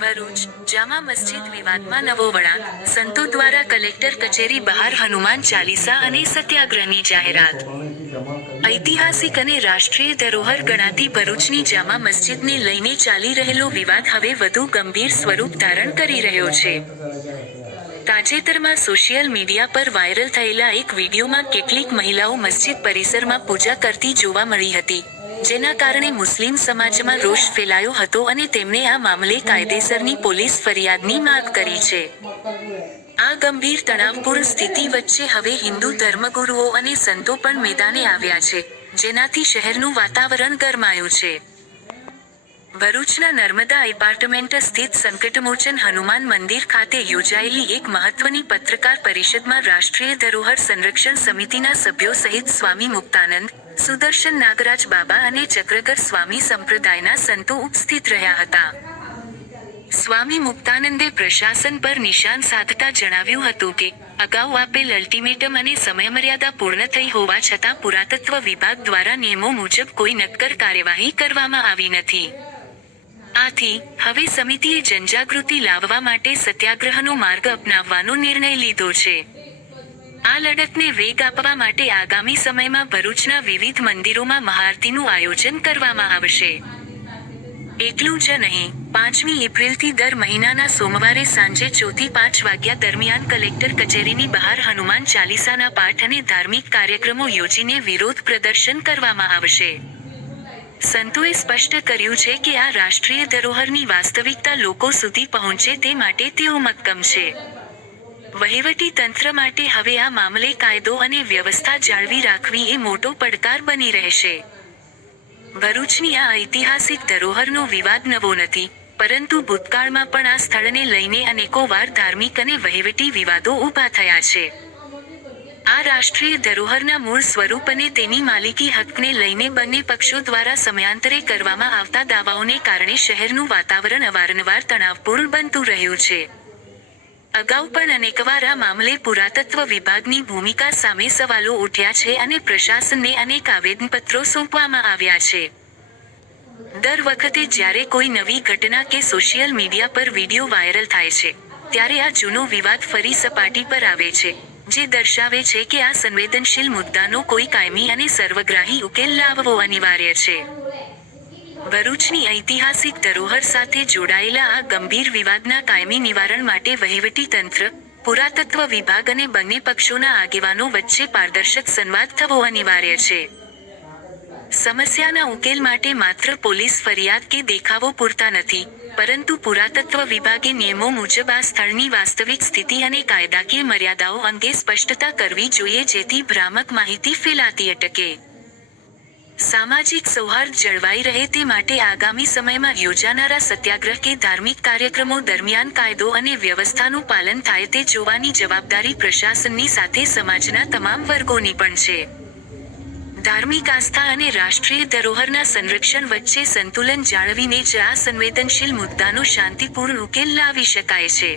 ભરૂચ જામા મસ્જિદ વિવાદમાં નવો વળાંક, સંતો દ્વારા કલેક્ટર કચેરી બહાર હનુમાન ચાલીસા અને સત્યાગ્રહની જાહેરાત। ઐતિહાસિક અને રાષ્ટ્રીય ધરોહર ગણાતી ભરૂચની જામા મસ્જિદને લઈને ચાલી રહેલો વિવાદ હવે વધુ ગંભીર સ્વરૂપ ધારણ કરી રહ્યો છે। તાજેતરમાં સોશિયલ મીડિયા પર વાયરલ થયેલા એક વિડીયોમાં કેટલીક મહિલાઓ મસ્જિદ પરિસરમાં પૂજા કરતી જોવા મળી હતી, જેના કારણે મુસ્લિમ સમાજમાં રોષ ફેલાયો હતો અને તેમણે આ મામલે કાયદેસરની પોલીસ ફરિયાદની માંગ કરી છે। આ ગંભીર તણાવપૂર્ણ સ્થિતિ વચ્ચે હવે હિન્દુ ધર્મગુરુઓ અને સંતો પણ મેદાને આવ્યા છે, જેનાથી શહેરનું વાતાવરણ ગરમાયું છે। ભરૂચના નર્મદા એપાર્ટમેન્ટ સ્થિત સંકટમોચન હનુમાન મંદિર ખાતે યોજાયેલી એક મહત્વની પત્રકાર પરિષદમાં રાષ્ટ્રીય ધરોહર સંરક્ષણ સમિતિના સભ્યો સહિત સ્વામી મુક્તાનંદ, સુદર્શન નાગરાજ બાબા અને ચક્રગર સ્વામી સંપ્રદાયના સંતો ઉપસ્થિત રહ્યા હતા। સ્વામી મુક્તાનંદે પ્રશાસન પર નિશાન સાધતા જણાવ્યું હતું કે અગાઉ આપેલ અલ્ટિમેટમ અને સમયમર્યાદા પૂર્ણ થઈ હોવા છતાં પુરાતત્વ વિભાગ દ્વારા નિયમો મુજબ કોઈ નક્કર કાર્યવાહી કરવામાં આવી નથી। આથી હવે સમિતિએ જનજાગૃતિ લાવવા માટે સત્યાગ્રહનો માર્ગ અપનાવવાનો નિર્ણય લીધો છે। આ લડતને વેગ આપવા માટે આગામી સમયમાં ભરૂચના વિવિધ મંદિરોમાં મહાઆરતીનું આયોજન કરવામાં આવશે। એટલું જ નહીં, 5મી એપ્રિલથી દર મહિનાના સોમવારે સાંજે 4 થી 5 વાગ્યા દરમિયાન કલેક્ટર કચેરીની બહાર હનુમાન ચાલીસાના પાઠ અને ધાર્મિક કાર્યક્રમો યોજીને વિરોધ પ્રદર્શન કરવામાં આવશે। સંતોએ સ્પષ્ટ કર્યું છે કે આ રાષ્ટ્રીય ધરોહરની વાસ્તવિકતા લોકો સુધી પહોંચે તે માટે તેઓ મક્કમ છે। વહીવટી તંત્ર માટે હવે આ મામલે કાયદો અને વ્યવસ્થા જાળવી રાખવી એ મોટો પડકાર બની રહેશે। ભરૂચની આ ઐતિહાસિક ધરોહરનો વિવાદ નવો નથી, પરંતુ ભૂતકાળમાં પણ આ સ્થળને લઈને અનેકો વાર ધાર્મિક અને વહીવટી વિવાદો ઊભા થયા છે। આ રાષ્ટ્રીય ધરોહરના મૂળ સ્વરૂપ અને તેની માલિકી હકને લઈને બંને પક્ષો દ્વારા સમયાંતરે કરવામાં આવતા દાવાઓને કારણે શહેરનું વાતાવરણ અવારનવાર તણાવપૂર્ણ બનતું રહ્યું છે। અગાઉ પણ અનેકવાર આ મામલે પુરાતત્વ વિભાગની ભૂમિકા સામે સવાલો ઉઠ્યા છે અને પ્રશાસનને અનેક આવેદનપત્રો સોંપવામાં આવ્યા છે। દર વખતે જ્યારે કોઈ નવી ઘટના કે સોશિયલ મીડિયા પર વિડીયો વાયરલ થાય છે, ત્યારે આ જૂનો વિવાદ ફરી સપાટી પર આવે છે, જે દર્શાવે છે કે આ સંવેદનશીલ મુદ્દાનો કોઈ કાયમી અને સર્વગ્રાહી ઉકેલ લાવવો અનિવાર્ય છે। ભરૂચની ઐતિહાસિક ધરોહર સાથે જોડાયેલા આ ગંભીર વિવાદના કાયમી નિવારણ માટે વહીવટી તંત્ર, પુરાતત્વ વિભાગ અને બંને પક્ષોના આગેવાનો વચ્ચે પારદર્શક સંવાદ થવો અનિવાર્ય છે। સમસ્યાના ઉકેલ માટે માત્ર પોલીસ ફરિયાદ કે દેખાવો પૂરતા નથી, પરંતુ પુરાતત્વ વિભાગે નિયમો મુજબ આ સ્થળની વાસ્તવિક સ્થિતિ અને કાયદાકીય મર્યાદાઓ અંગે સ્પષ્ટતા કરવી જોઈએ, જેથી ભ્રામક માહિતી ફેલાતી અટકે। સામાજિક સૌહાર્દ જળવાઈ રહે તે માટે આગામી સમયમાં યોજાનારા સત્યાગ્રહ કે ધાર્મિક કાર્યક્રમો દરમિયાન કાયદો અને વ્યવસ્થાનું પાલન થાય તે જોવાની જવાબદારી પ્રશાસનની સાથે સમાજના તમામ વર્ગોની પણ છે। ધાર્મિક આસ્થા અને રાષ્ટ્રીય ધરોહરના સંરક્ષણ વચ્ચે સંતુલન જાળવીને જ આ સંવેદનશીલ મુદ્દાનો શાંતિપૂર્ણ ઉકેલ લાવી શકાય છે।